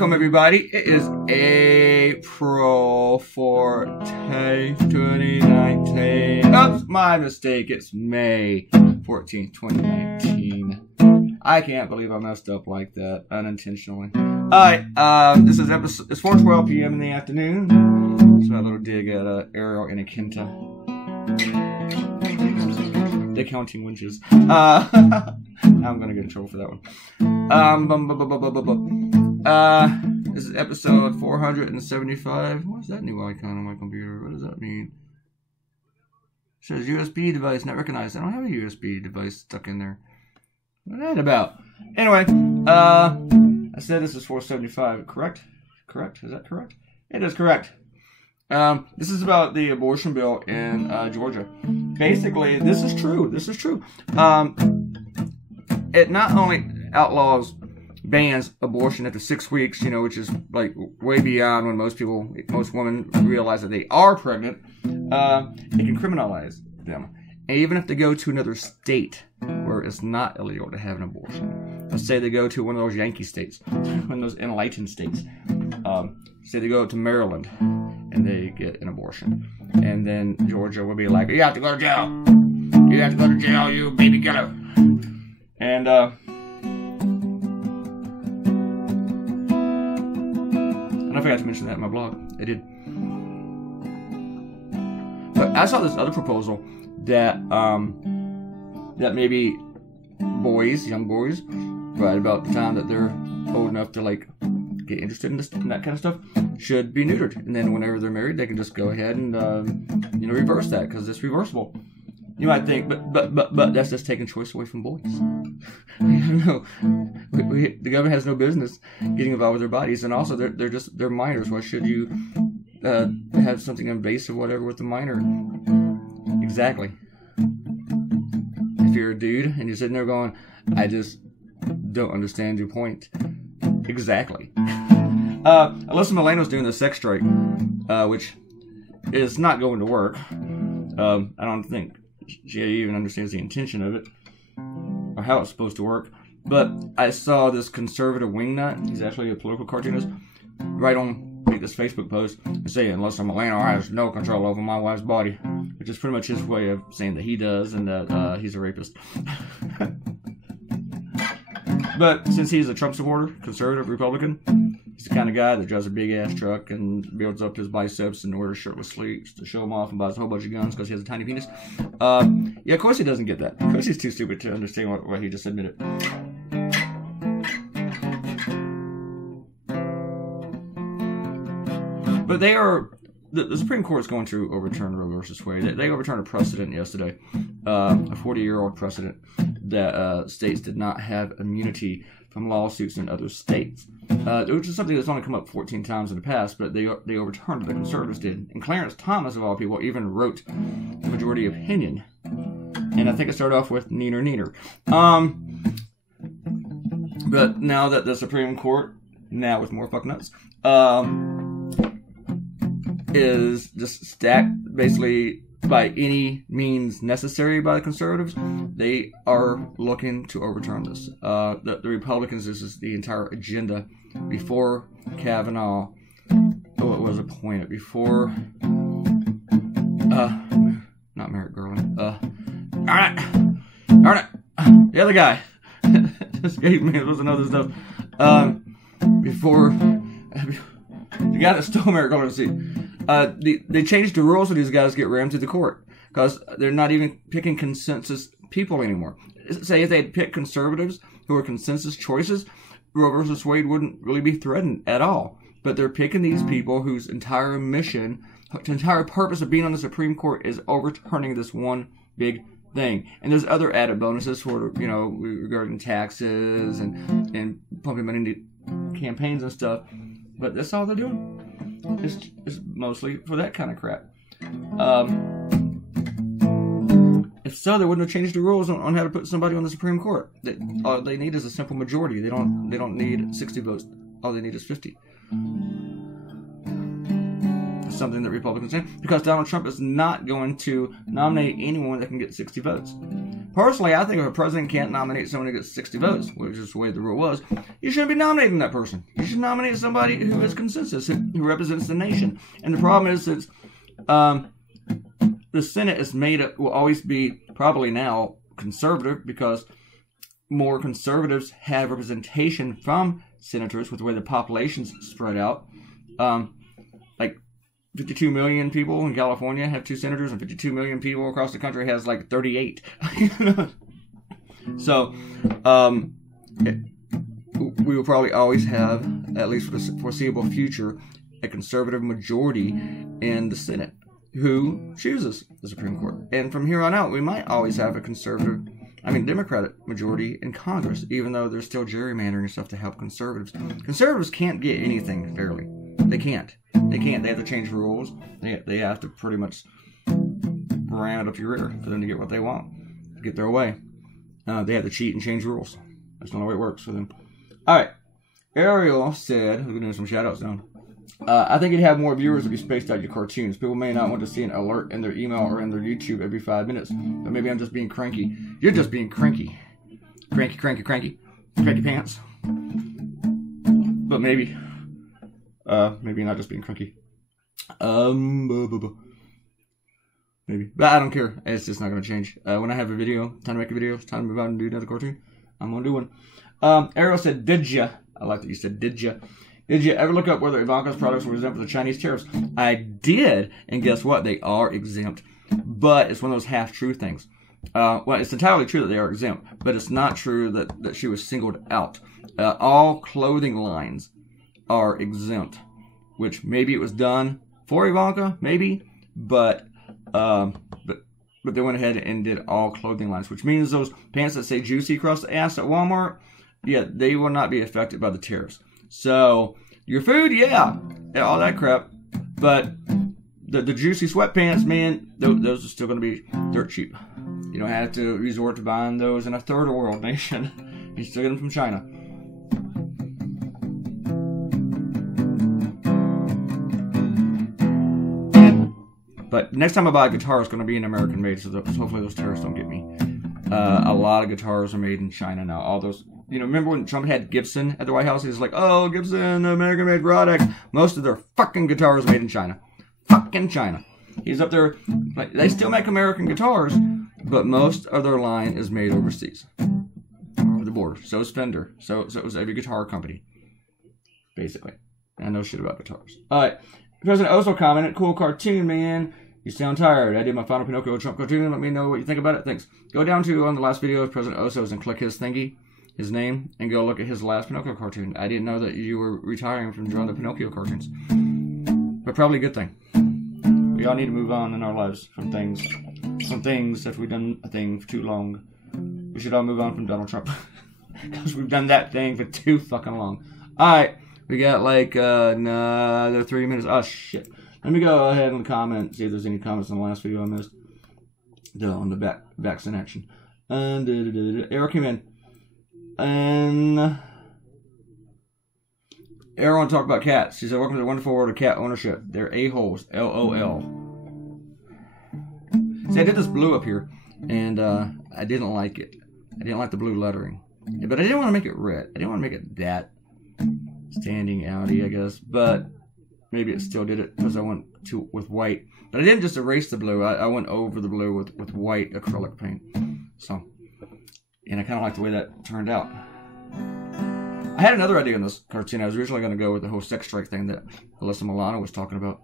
Welcome, everybody. It is April 14th, 2019. Oops, my mistake. It's May 14th, 2019. I can't believe I messed up like that unintentionally. Alright, this is episode. It's 4:12 p.m. in the afternoon. It's my little dig at Ariel and Akinta. They're counting winches. I'm gonna get in trouble for that one. This is episode 475. What's that new icon on my computer? What does that mean? It says USB device not recognized. I don't have a USB device stuck in there. What's that about? Anyway, I said this is 475. Correct? Correct? Is that correct? It is correct. This is about the abortion bill in Georgia. Basically, this is true. This is true. It not only outlaws, bans abortion after 6 weeks, you know, which is like way beyond when most women realize that they are pregnant. It can criminalize them. And even if they go to another state where it's not illegal to have an abortion. Let's say they go to one of those Yankee states, one of those enlightened states. Say they go to Maryland and they get an abortion. And then Georgia will be like, you have to go to jail. You have to go to jail, you baby killer. And, I forgot to mention that in my blog. I did. But I saw this other proposal that that maybe boys, young boys, right about the time that they're old enough to like get interested in that kind of stuff, should be neutered. And then whenever they're married, they can just go ahead and reverse that because it's reversible. You might think, but that's just taking choice away from boys. No, the government has no business getting involved with their bodies, and also they're minors. Why should you have something invasive, whatever, with the minor? Exactly. If you're a dude and you're sitting there going, I just don't understand your point. Exactly. Alyssa Milano's doing the sex strike, which is not going to work. I don't think she even understands the intention of it or how it's supposed to work. But I saw this conservative wingnut, he's actually a political cartoonist, right on this Facebook post saying Alyssa Milano has no control over my wife's body, which is pretty much his way of saying that he does and that he's a rapist. But since he's a Trump supporter, conservative, Republican, he's the kind of guy that drives a big-ass truck and builds up his biceps and wears shirtless sleeves to show him off and buys a whole bunch of guns because he has a tiny penis. Yeah, of course he doesn't get that. Of course he's too stupid to understand what he just admitted. But the Supreme Court is going to overturn Roe versus Wade. They overturned a precedent yesterday, a 40-year-old precedent that states did not have immunity from lawsuits in other states, which is something that's only come up 14 times in the past, but they overturned it. The conservatives did. And Clarence Thomas, of all people, even wrote the majority opinion. And I think it started off with neener neener. But now that the Supreme Court, now with more fuck nuts, is just stacked basically by any means necessary by the conservatives, they are looking to overturn this. The Republicans, this is the entire agenda before Kavanaugh, what was appointed, before, not Merrick Garland, darn it, the other guy, escaped me, there was another stuff, before, the guy that stole Merrick Garland's seat. They changed the rules so these guys get rammed to the court because they're not even picking consensus people anymore. Say if they'd picked conservatives who are consensus choices, Roe versus Wade wouldn't really be threatened at all. But they're picking these people whose entire mission, entire purpose of being on the Supreme Court is overturning this one big thing. And there's other added bonuses for, regarding taxes and pumping money into campaigns and stuff. But that's all they're doing. It's mostly for that kind of crap. If so, they wouldn't have changed the rules on how to put somebody on the Supreme Court. All they need is a simple majority. They don't need 60 votes. All they need is 50. Something that Republicans say, because Donald Trump is not going to nominate anyone that can get 60 votes. Personally, I think if a president can't nominate someone who gets 60 votes, which is the way the rule was, you shouldn't be nominating that person. You should nominate somebody who has consensus, who represents the nation. And the problem is that the Senate is made up, will always be, probably now, conservative, because more conservatives have representation from senators with the way the population's spread out. Like 52 million people in California have 2 senators, and 52 million people across the country has like 38. So, we will probably always have, at least for the foreseeable future, a conservative majority in the Senate who chooses the Supreme Court. And from here on out, we might always have a Democratic majority in Congress, even though there's still gerrymandering and stuff to help conservatives. Conservatives can't get anything fairly. They can't. They have to change rules. They have to pretty much ram it up your rear for them to get what they want, to get their way. They have to cheat and change rules. That's not the way it works for them. All right. Ariel said, we're doing some shout-outs now. I think you'd have more viewers if you spaced out your cartoons. People may not want to see an alert in their email or in their YouTube every 5 minutes. But maybe I'm just being cranky. You're just being cranky. Cranky. Cranky pants. But maybe you're not just being cranky. Maybe. But I don't care. It's just not going to change. When I have a video, time to make a video, it's time to move on and do another cartoon, I'm going to do one. Ariel said, did ya? I like that you said, did ya? Did you ever look up whether Ivanka's products were exempt from the Chinese tariffs? I did, and guess what? They are exempt. But it's one of those half-true things. Well, it's entirely true that they are exempt, but it's not true that she was singled out. All clothing lines are exempt, which maybe it was done for Ivanka, maybe, but they went ahead and did all clothing lines, which means those pants that say juicy across the ass at Walmart, yeah, they will not be affected by the tariffs. So, your food, yeah, all that crap. But the juicy sweatpants, man, those are still going to be dirt cheap. You don't have to resort to buying those in a third world nation. You still get them from China. But next time I buy a guitar, it's going to be an American made, so hopefully those tariffs don't get me. A lot of guitars are made in China now. All those... remember when Trump had Gibson at the White House? He was like, oh, Gibson, American-made product. Most of their fucking guitars made in China. Fucking China. He's up there, like, they still make American guitars, but most of their line is made overseas. Over the border. So is Fender. So is every guitar company. Basically. I know shit about guitars. Alright. President Oso commented, cool cartoon, man. You sound tired. I did my final Pinocchio Trump cartoon. Let me know what you think about it. Thanks. Go down to on the last video of President Oso's and click his thingy. His name, and go look at his last Pinocchio cartoon. I didn't know that you were retiring from drawing the Pinocchio cartoons. But probably a good thing. We all need to move on in our lives from things if we've done a thing for too long. We should all move on from Donald Trump. Because we've done that thing for too fucking long. Alright, we got like another 3 minutes. Oh shit. Let me go ahead and comment, see if there's any comments on the last video I missed. On the vaccine action. Eric came in. And Aaron talked about cats. She said, welcome to the wonderful world of cat ownership. They're a-holes. LOL. See, I did this blue up here, and I didn't like it. I didn't like the blue lettering. But I didn't want to make it red. I didn't want to make it that standing outy, I guess. But maybe it still did it because I went with white. But I didn't just erase the blue. I went over the blue with white acrylic paint. So... and I kind of like the way that turned out. I had another idea in this cartoon. I was originally going to go with the whole sex strike thing that Alyssa Milano was talking about.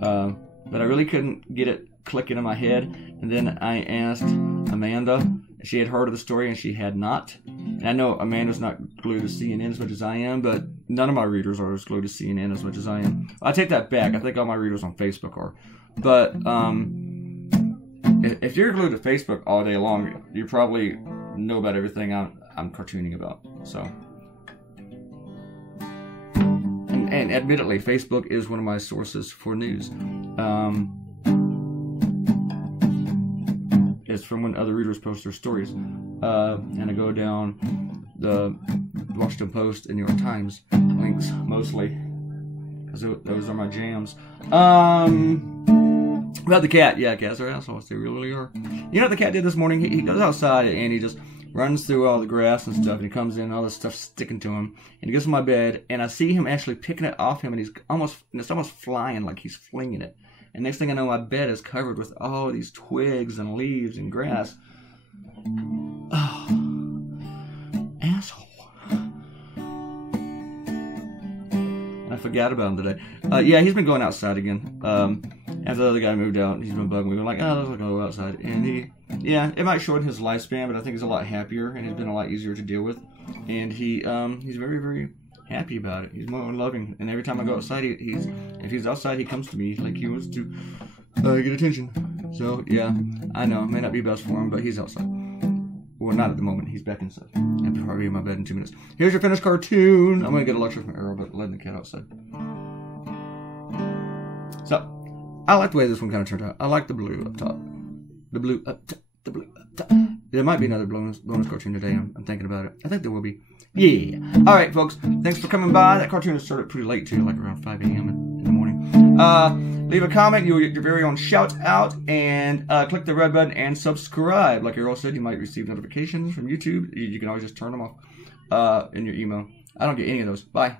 But I really couldn't get it clicking in my head. And then I asked Amanda. She had heard of the story and she had not. And I know Amanda's not glued to CNN as much as I am, but none of my readers are as glued to CNN as much as I am. I take that back. I think all my readers on Facebook are. But if you're glued to Facebook all day long, you probably know about everything I'm cartooning about. So, and admittedly, Facebook is one of my sources for news. It's from when other readers post their stories, and I go down the Washington Post and New York Times links mostly, because those are my jams. About the cat, yeah, cats are assholes. They really are. You know what the cat did this morning? He goes outside and he just runs through all the grass and stuff, and he comes in, all this stuff sticking to him, and he gets in my bed, and I see him actually picking it off him, and it's almost flying, like he's flinging it. And next thing I know, my bed is covered with all these twigs and leaves and grass. Oh, asshole. I forgot about him today. Yeah, he's been going outside again. After the other guy moved out, he's been bugging me. We're like, oh, let's go outside. And yeah, it might shorten his lifespan, but I think he's a lot happier, and he's been a lot easier to deal with. And he's very, very happy about it. He's more loving. And every time I go outside, if he's outside, he comes to me like he wants to get attention. So, yeah, I know. It may not be best for him, but he's outside. Well, not at the moment. He's back inside. I'll probably be in my bed in 2 minutes. Here's your finished cartoon. I'm going to get a lecture from Arrow about letting the cat outside. So, I like the way this one kind of turned out. I like the blue up top. The blue up top. The blue up top. There might be another bonus cartoon today. I'm thinking about it. I think there will be. Yeah. All right, folks. Thanks for coming by. That cartoon has started pretty late, too, like around 5 a.m. in the morning. Leave a comment. You'll get your very own shout out. And click the red button and subscribe. Like Earl said, you might receive notifications from YouTube. You can always just turn them off in your email. I don't get any of those. Bye.